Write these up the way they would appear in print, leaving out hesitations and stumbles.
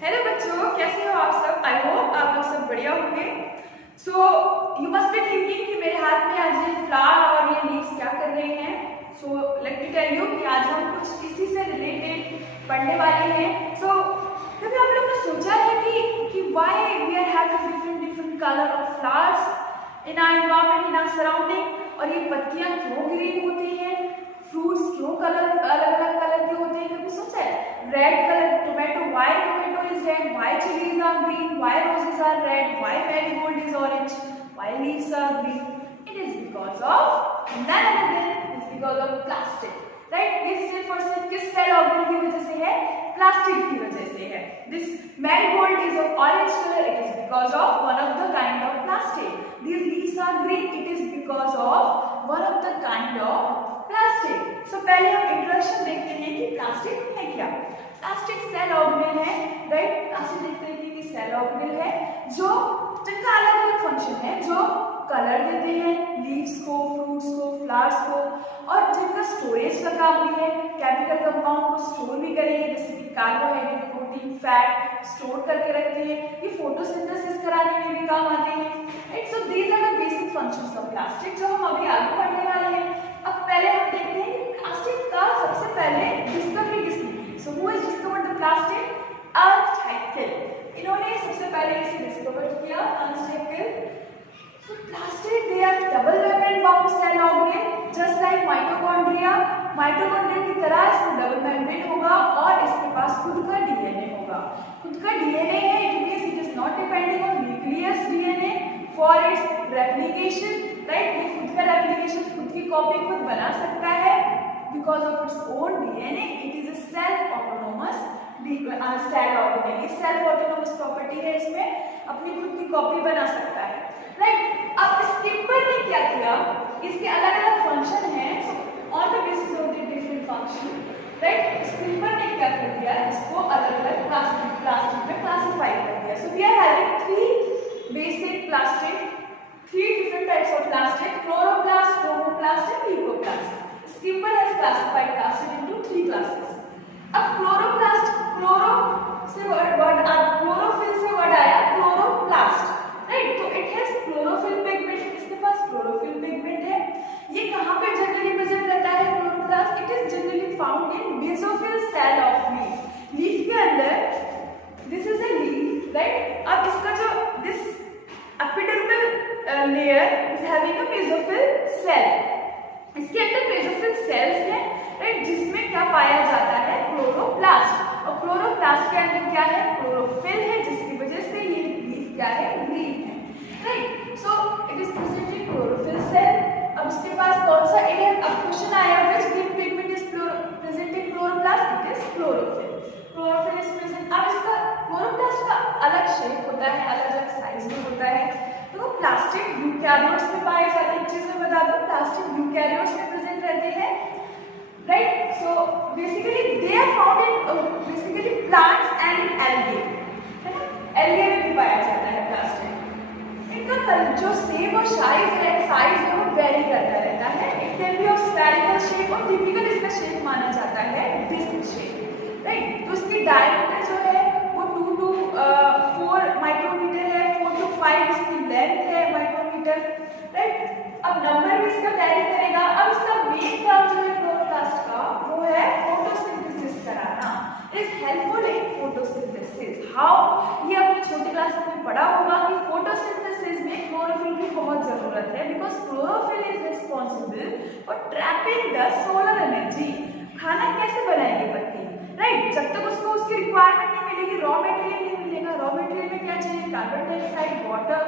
Hello बच्चों, कैसे हो आप सब। आई होप आप लोग सब बढ़िया होंगे। So you must be thinking कि मेरे हाथ में आज ये फ्लावर और ये लीव्स क्या कर रहे हैं। So let me tell you कि आज हम कुछ इसी से रिलेटेड पढ़ने वाले हैं। सो कभी आप लोग ने सोचा है कि why we are having different colour of flowers in our environment, in our surrounding. और ये पत्तियां क्यों ग्रीन होती हैं, फ्रूट्स क्यों अलग अलग कलर के होते हैं। कभी सोचा है? Red colour tomato, why tomato is red, why chilies are green, why roses are red, why marigold is orange, why leaves are green? It is because of none other than it is because of plastic, right? This सिर्फ और सिर्फ किस cell organelle की वजह से है? Plastic की वजह से है। This marigold is of orange color, it is because of one of the kind of plastic. These leaves are green, it is because of one of the kind of plastic. So पहले हम introduction देखते हैं कि plastic है क्या। Plastic cell organelle है, right. Plastic एक तरीके की सेल ऑर्गेनेल है जो जिनका अलग अलग फंक्शन है, जो कलर देते हैं लीव्स को, फ्रूट्स को, फ्लावर्स को, और जिनका स्टोरेज का काम भी है। केमिकल कंपाउंड को स्टोर भी करेंगे, जैसे कि कार्बोहाइड्रेट, प्रोटीन, फैट स्टोर करके रखते हैं। ये फोटोसिंथेसिस कराने में भी काम आते हैं, right. So these are the basic functions of plastic जो हम अभी आगे पढ़ने वाले हैं। अब पहले हम देखते हैं कि प्लास्टिक का सबसे पहले डिस्कवरी किसने की। So who has discovered the plastic? Ernst Hückel. इन्होंने सबसे पहले इसे डिस्कवर किया, Ernst Hückel. So plastic, they are double membrane bound cell organelle, just like mitochondria. Mitochondria की तरह इसमें डबल मेम्ब्रेन होगा और इसके पास खुद का डीएनए होगा। खुद का डीएनए है, it means it is not depending on nucleus DNA for its replication, right. ये खुद का रेप्लिकेशन, खुद की कॉपी खुद बना सकता है because of its own DNA. It is a self autonomous cell organelle. ये सेल्फ ऑटोनोमस प्रॉपर्टी है, इसमें अपनी खुद की कॉपी बना सकता है, राइट। अब स्किपर ने क्या किया, इसके अलग अलग फंक्शन हैं on the basis of the different function, right. Skipper ने क्या कर दिया, इसको अलग अलग प्लास्टिक में क्लासिफाई कर दिया। So we are having three basic plastic, three different types of plastic, chloroplast, chromoplast and leucoplast. Schimper has classified plastic into three classes. अब क्लोरोप्लास्ट, क्लोरो से वर्ड क्लोरोफिल से वर्ड आया क्लोरोप्लास्ट, राइट। तो it has chlorophyll pigment, इसके पास chlorophyll pigment है। ये कहां पे जनरली प्रेजेंट रहता है chloroplast? It is generally found in mesophyll cell of leaf. Leaf के अंदर this is a leaf, right. अब इसका जो this epidermal layer is having a mesophyll cell. इसके अंदर मेसोफिल सेल्स हैं, राइट, जिसमें क्या पाया जाता है? क्लोरोप्लास्ट। और क्लोरोप्लास्ट के अंदर क्या है? क्लोरोफिल है, जिसकी वजह से ये लीफ क्या है? ग्रीन है, right. So it is present in chlorophyll cell. अब इसके पास कौन सा इट है? अब क्वेश्चन आया which green pigment is present in chloroplast? It is chlorophyll. Chlorophyll is present. अब इसका क्लोरोप्लास्ट का अलग शेप होता है, अलग अलग साइज में होता है। तो प्लास्टिक यूकैरियोट्स में पाए जाते हैं। एक चीज मैं बता दूं, प्लास्टिक यूकैरियोट्स में प्रेजेंट रहते हैं, right. So basically they are found in basically plants and in algae, है ना। एल्गे में भी पाया जाता है प्लास्टिक। इनका जो शेप और साइज है वो वेरी करता रहता है। It can be of spherical shape और टिपिकल इसका शेप माना जाता है डिस्क शेप, राइट। तो इसकी डायमीटर जो है वो 2 to 4 माइक्रोमीटर है, 4 to 5 इसकी लेंथ है माइक्रोमीटर, राइट। अब नंबर भी इसका कैरी करेगा। अब इसका मेन काम जो है क्लोरोप्लास्ट का वो है फोटोसिंथेसिस कराना। Is helpful in photosynthesis. How? ये आपने छोटी क्लास में पढ़ा होगा कि फोटोसिंथेसिस में क्लोरोफिल की बहुत जरूरत है because chlorophyll is responsible for trapping the solar energy. खाना कैसे बनाएगी पत्ती, राइट। जब तक उसको उसकी रिक्वायरमेंट नहीं मिलेगी, रॉ मटेरियल नहीं मिलेगा। रॉ मटेरियल में क्या चाहिए? Carbon dioxide, water,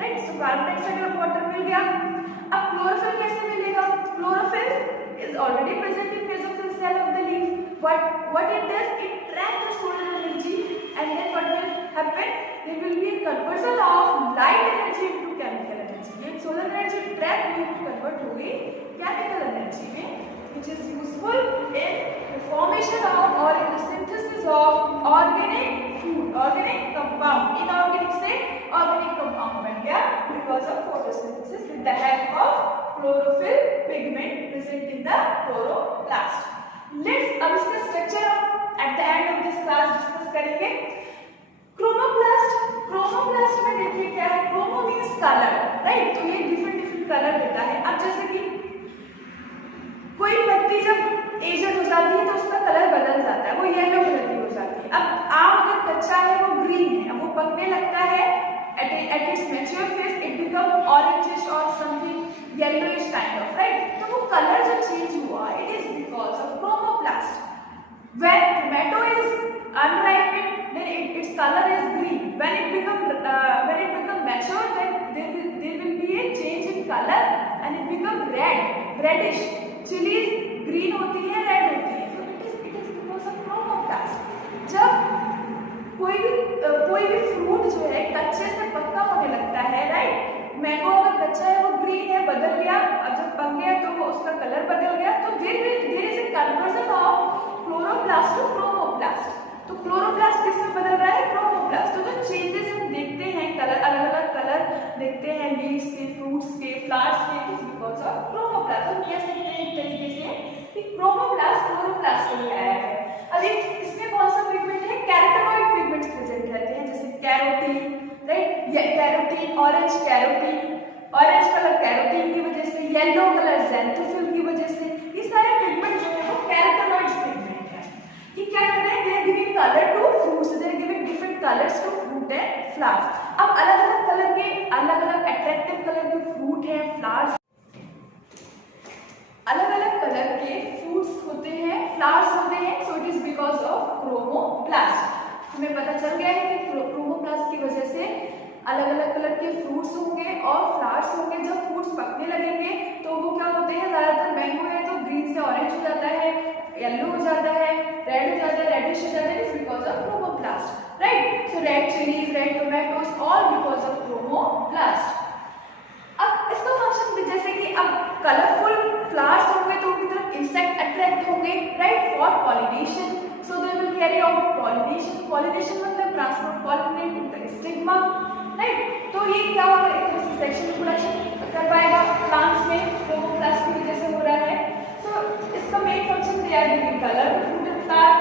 right. So carbon dioxide और वाटर मिल गया। अब क्लोरोफिल कैसे मिलेगा? Chlorophyll is already present in mesophyll cell of the leaf, but what it does, it traps the solar energy, and then what will happen? There will be a conversion of light energy into chemical energy. ये solar energy trap will convert होगी chemical energy में, which is useful in the formation of or in the synthesis of organic food, organic compound. Inorganic से organic compound बन गया because of photosynthesis with the help of chlorophyll pigment present in the chloroplast. Let's अब इसका structure at the end of this class discuss करेंगे। Chromoplast में देखिए क्या है, क्रोमो मीन्स कलर, राइट। तो ये डिफरेंट डिफरेंट कलर देता है। अब जैसे कि कोई पत्ती जब एजड हो जाती है तो उसका कलर बदल जाता है, वो येलो कलर की हो जाती है। अब आम अगर कच्चा है वो ग्रीन है, अब वो पकने लगता है at its mature phase it become orangish or something yellowish kind of, right? तो वो कलर जो चेंज हुआ it is because of chromoplast. When tomato is unripened then its color is green. When it become mature then there will be a change in color and it become reddish. Chilies green होती है, red होती है, तो it is because of chromoplast. जब कोई भी fruit जो है कच्चे से पक्का होने लगता है, राइट। मैंगो अगर कच्चा है वो ग्रीन है, बदल गया, और जब पक गया तो वो उसका कलर बदल गया, तो there is a conversion of chloroplast to chromoplast. तो क्लोरोप्लास्ट किसमें बदल रहा है, क्रोमोप्लास्ट। तो जो चेंजेस हम देखते हैं, कलर अलग अलग कलर देखते हैं लीव्स के, फ्रूट्स के, फ्लावर्स के, it is because of chromoplast. तो कह सकते हैं एक तरीके से कि क्रोमोप्लास्ट क्लोरोप्लास्ट से आया है। अब इसमें कौन सा पिगमेंट है, कैरोटीनॉइड पिगमेंट्स प्रेजेंट रहते हैं, जैसे कैरोटीन, राइट। ये कैरोटीन, ऑरेंज कलर कैरोटीन की वजह से, येलो कलर ज़ैंथोफिल की वजह से, ये सारे पिगमेंट जो है वो कैरोटीनॉइड्स पिगमेंट है। ये क्या कर रहे हैं, they are giving colour to fruits, they are giving different colours to fruit and flowers. अब अलग अलग कलर के, अलग अलग अट्रैक्टिव कलर के फ्रूट हैं, फ्लावर्स, अलग अलग कलर के फ्रूट्स होते हैं, फ्लावर्स होते हैं, सो it is because of chromoplast. हमें पता चल गया है कि क्रोमोप्लास्ट की वजह से अलग अलग कलर के फ्रूट्स होंगे और फ्लावर्स होंगे। जब फ्रूट्स पकने लगेंगे तो वो क्या होते हैं, ज्यादातर मैंगो है तो ग्रीन से ऑरेंज हो जाता है, येलो हो जाता है, रेड हो जाता है, रेडिश हो जाता है, it's because of chromoplast, right. So red chillies, red tomatoes, all because of chromoplast. अब इसका फंक्शन जैसे कि अब कलरफुल फ्लावर्स होंगे तो उनकी तरफ इंसेक्ट अट्रैक्ट होंगे, right, for pollination, so they will carry out pollination. Pollination मतलब transport pollinate to the stigma, right. तो ये क्या होगा, एक तरह से सेक्शुअल रिप्रोडक्शन कर पाएगा प्लांट्स में, क्रोमोप्लास्ट की वजह से हो रहा है। सो इसका main function they are giving colour to fruit and flower,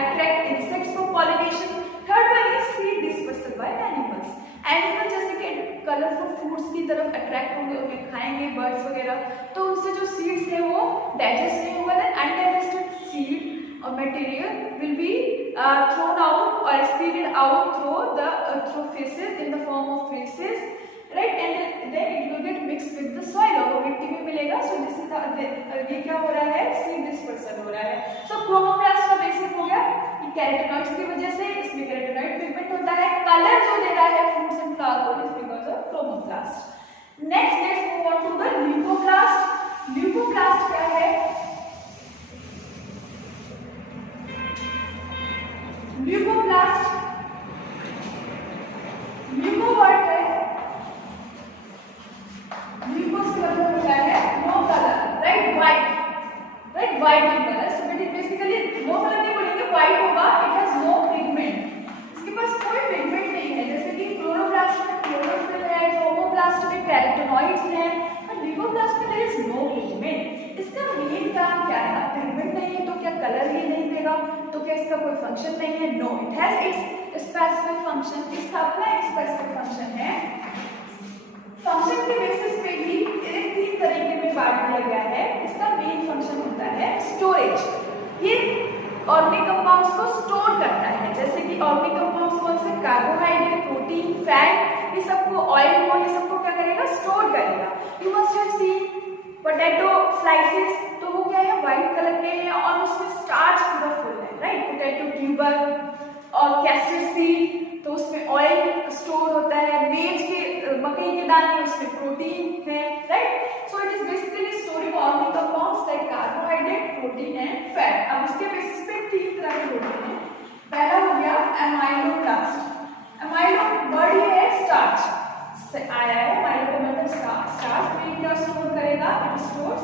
attract insects for pollination. Third one is seed dispersal by animals. Animal जैसे कि कलरफुल फ्रूट्स की तरफ अट्रैक्ट होंगे, उन्हें खाएंगे, बर्ड्स वगैरह, तो उनसे जो सीड्स है वो डाइजेस्ट नहीं होगा, then undigested seed or material will be thrown out or expelled out through feces in the form of feces, right, and then it will get mixed with the soil और वो मिट्टी में मिलेगा। सो ये क्या हो रहा है, सीड डिस्पर्सल हो रहा है। सो क्रोमोप्लास्ट का बेसिक हो गया कि कैरोटीनॉइड्स की वजह से, इसमें कैरोटीनॉइड पिगमेंट होता है, कलर जो दे रहा है फ्रूट्स एंड फ्लावर को, is because of chromoplast. Next let's move on to the leucoplast. Leucoplast क्या है, ल्यूकोप्लास्ट, ल्यूको वर्ड है, ल्यूको से मतलब क्या है, no colour, right, white, white in colour. So it is basically no colour नहीं बोलेंगे, वाइट होगा, इट हैज नो पिगमेंट, इसके पास कोई पिगमेंट नहीं है। जैसे कि क्लोरोप्लास्ट में क्लोरोफिल है, क्रोमोप्लास्ट में कैरोटीनॉइड्स हैं, और ल्यूकोप्लास्ट में देयर इज नो पिगमेंट। इसका मेन कारण क्या है, पिगमेंट नहीं है तो क्या कलर ये नहीं देगा, तो क्या इसका कोई फंक्शन नहीं है, no, it has its specific function. इसका अपना एक स्पेसिफिक फंक्शन है। फंक्शन के बेसिस पे भी तीन तरीके में बांट दिया गया है। इसका मेन फंक्शन होता है स्टोरेज। ये ऑर्गेनिक कंपाउंड्स को स्टोर करता है, जैसे कि ऑर्गेनिक कंपाउंड्स कौन से, कार्बोहाइड्रेट, प्रोटीन, फैट, ये सबको, ऑयल को, ये सबको क्या करेगा, स्टोर करेगा। You must have seen potato slices, तो वो क्या है, व्हाइट कलर के हैं और उसमें स्टार्च पूरा फुल है, राइट। पोटैटो ट्यूबर और कैस्टर सीड, तो उसमें ऑयल स्टोर होता है। मेज के, मकई के दाने, उसमें प्रोटीन है, right. So it is basically storing organic compounds like carbohydrate, protein and fat. अब उसके बेसिस पे तीन तरह के प्रोटीन है। पहला हो गया एमाइलोब्लास्ट। एमाइलो वर्ड ही है स्टार्च से आया है, माइलो का मतलब स्टार्च में क्या स्टोर करेगा, इट स्टोर्स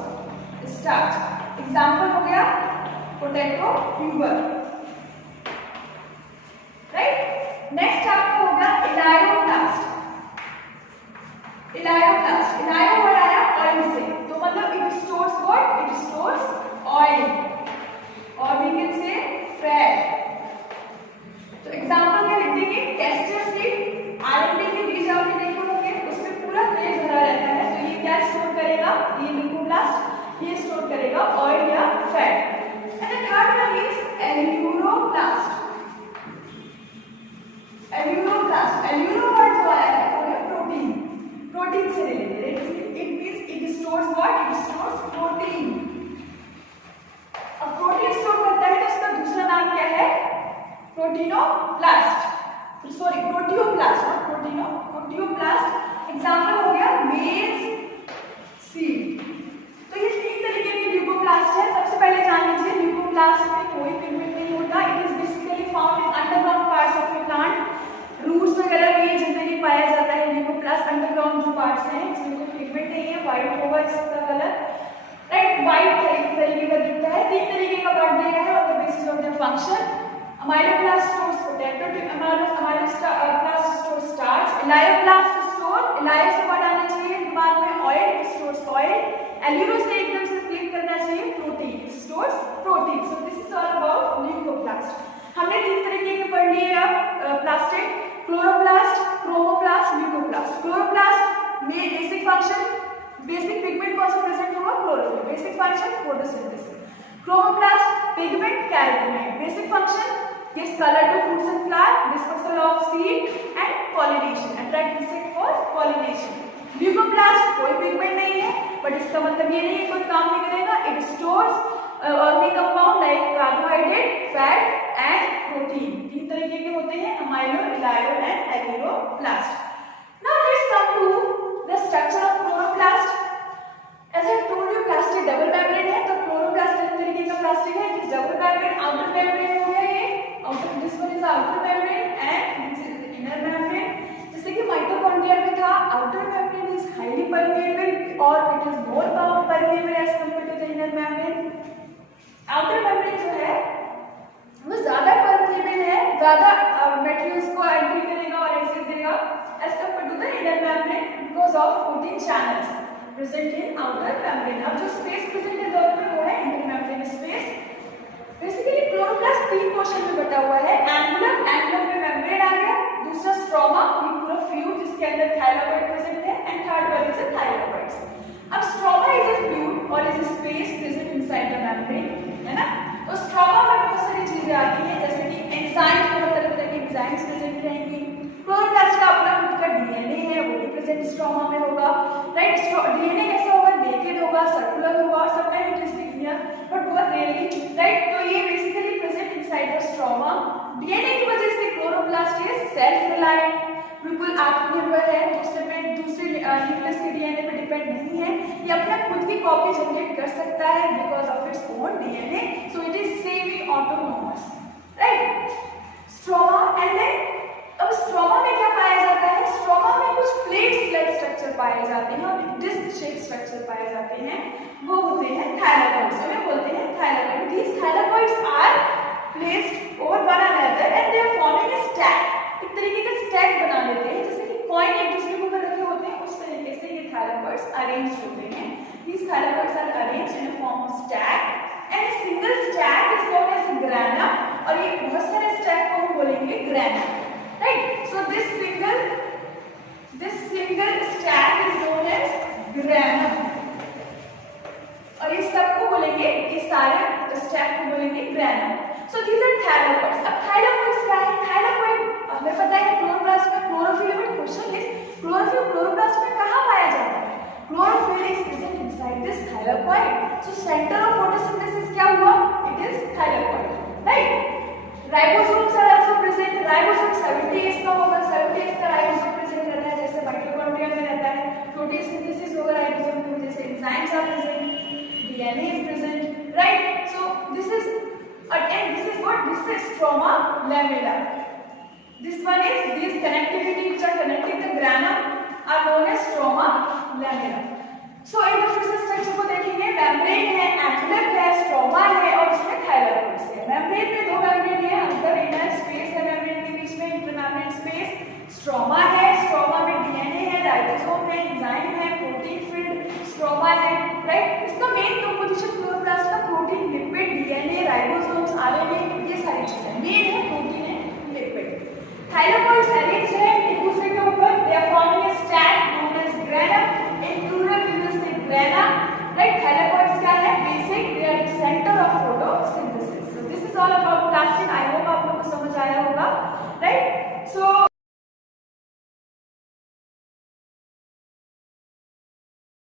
स्टार्च। एग्जांपल हो गया पोटैटो ट्यूबर, राइट। नेक्स्ट आपका होगा इलायोब्लास्ट। इलायोब्लास्ट, इलायो वर्ड आया ऑयल से, तो मतलब it stores what, it stores oil, और वी कैन से फैट। तो एग्जांपल क्या लिख देंगे, कैस्टर एल्यूरो वर्ड जो आया है वो है प्रोटीन, प्रोटीन से रिलेटेड है। It means it stores what, it stores protein. अब प्रोटीन स्टोर करता है तो इसका दूसरा नाम क्या है, प्रोटीनोप्लास्ट, सॉरी प्रोटियोप्लास्ट, नॉट प्रोटीनो, प्रोटियोप्लास्ट। एग्जांपल हो गया मेज सीड। तो ये तीन तरीके के ल्यूकोप्लास्ट है। सबसे पहले जान लीजिए ल्यूकोप्लास्ट में कोई पिगमेंट नहीं होता, it is basically found in underground parts of the plant, roots वगैरह में जनरली पाया जाता है ल्यूकोप्लास्ट। अंडरग्राउंड जो पार्ट्स हैं इसमें कोई पिगमेंट नहीं है, व्हाइट होगा इसका कलर, राइट, व्हाइट तरीके का दिखता है। तीन तरीके का पार्ट दिया है on the basis of their function. Amyloplast stores potato, amyloplast store starch, elaioplast store, इलायो से पढ़ आना चाहिए दिमाग में, ऑयल स्टोर्स ऑयल, एल्यूरो से एकदम से क्लिक करना चाहिए, protein stores protein. So this is all about leucoplast. हमने तीन तरीके के पढ़ लिए अब plastic, chloroplast, chromoplast, leucoplast. Chloroplast में बेसिक फंक्शन, बेसिक पिगमेंट कौन सा प्रेजेंट होगा, chlorophyll, basic function photosynthesis. Chromoplast pigment carotenoid, basic function gives color to fruits and flower, dispersal of seed and pollination, attract insect for pollination. Leucoplast कोई pigment नहीं है, but इसका मतलब ये नहीं है कोई काम नहीं करेगा, it stores organic compound like carbohydrate, fat and protein. तीन तरीके के होते हैं, amylo, elaio and aleuroplast. Now let's come to the structure of chloroplast. As I told you, plastic double membrane है, तो क्लोरोप्लास्ट अलग तरीके का प्लास्टिक है, it is double membrane, outer membrane हो गया ये, outer, this one is outer membrane and this is inner membrane. जैसे कि माइटोकॉन्ड्रिया में था, outer membrane is highly permeable और it is more permeable as compared to the inner membrane. Outer membrane जो है वो ज्यादा परमेएबल है, ज्यादा मटेरियल्स को एंट्री करेगा और एग्जिट देगा as compared to the inner membrane because of protein channels present in outer membrane. अब जो स्पेस प्रेजेंट है दोनों में वो है inter membrane space. Basically chloroplast तीन पोर्शन में बटा हुआ है, एंगुलर, एंगुलर में मेम्ब्रेन आ गया, दूसरा स्ट्रोमा, ये पूरा फ्लूइड जिसके अंदर थाइलाकोइड प्रेजेंट है, and third one is thylakoids. अब स्ट्रोमा इज अ फ्लूइड और is a space present inside the membrane, है ना। तो स्ट्रोमा में बहुत सारी चीजें आती हैं जैसे कि एंजाइम्स, बहुत तरह के एंजाइम्स प्रेजेंट रहेंगी। क्लोरोप्लास्ट का अपना खुद का डीएनए है, वो भी प्रेजेंट स्ट्रोमा में होगा, राइट। डीएनए कैसा होगा, नेकेड होगा, सर्कुलर होगा, sometime it is linear but बहुत रेयरली, राइट। तो ये basically present inside the stroma. DNA की वजह से क्लोरोप्लास्ट इज सेल्फ रिलायंट, बिल्कुल आत्मनिर्भर है, दूसरे न्यूक्लियस के डीएनए पे डिपेंड नहीं है, ये अपना खुद की कॉपी जनरेट कर सकता है because of its own DNA, so it is semi autonomous, right. Stroma and then अब स्ट्रोमा में क्या पाया जाता है, स्ट्रोमा में कुछ प्लेट्स लाइक स्ट्रक्चर पाए जाते हैं और डिस्क शेप स्ट्रक्चर पाए जाते हैं, वो होते हैं थाइलाकोइड्स, उन्हें बोलते हैं thylakoid. These thylakoids are placed over one another and they are forming a stack, एक तरीके का स्टैक बना लेते हैं, जैसे कि कॉइन एक दूसरे के ऊपर रखे होते हैं, उस तरीके से ये थाइलाकोइड्स अरेंज होते हैं। These thylakoids are arranged in a form of stack and a single stack is known as granum, और ये बहुत सारे स्टैक को हम बोलेंगे granum, right? So this single stack is known as granum, और ये सबको बोलेंगे, ये सारे स्टैक को बोलेंगे granum. So these are thylakoids। अब thylakoids क्या है, थाइलाकोइड हमें पता है क्लोरोप्लास्ट में chlorophyll, but question is chlorophyll chloroplast में कहाँ पाया जाता है, chlorophyll is present inside this thylakoid. So centre of photosynthesis क्या हुआ, it is thylakoid, right. Ribosomes are also present, ribosome 70 का होगा, 70 का राइबोसोम प्रेजेंट रहता है जैसे माइटोकॉन्ड्रिया में रहता है, प्रोटीन सिंथेसिस होगा राइबोसोम की वजह से, enzymes are present, DNA is present, right. So this is and this is what, this is stroma lamella, this one is, these connectivity which are connecting the granum are known as stroma lamella। so एक बार फिर से structure को देखेंगे, membrane है, angular है, stroma है और इसमें थाइलाकोइड्स है। मेम्ब्रेन में दो मेम्ब्रेन है, अंदर इनर स्पेस है मेम्ब्रेन के बीच में, इंटरमेम्ब्रेन स्पेस। स्ट्रोमा है, स्ट्रोमा में डीएनए है, राइबोसोम है, एंजाइम है, प्रोटीन फील्ड स्ट्रोमा है, राइट। इसका मेन कंपोजिशन क्लोरोप्लास्ट का protein, lipid, DNA, ribosomes, RNA, ये सारी चीजें मेन है, प्रोटीन है, लिपिड। थाइलाकोइड्स अरेंज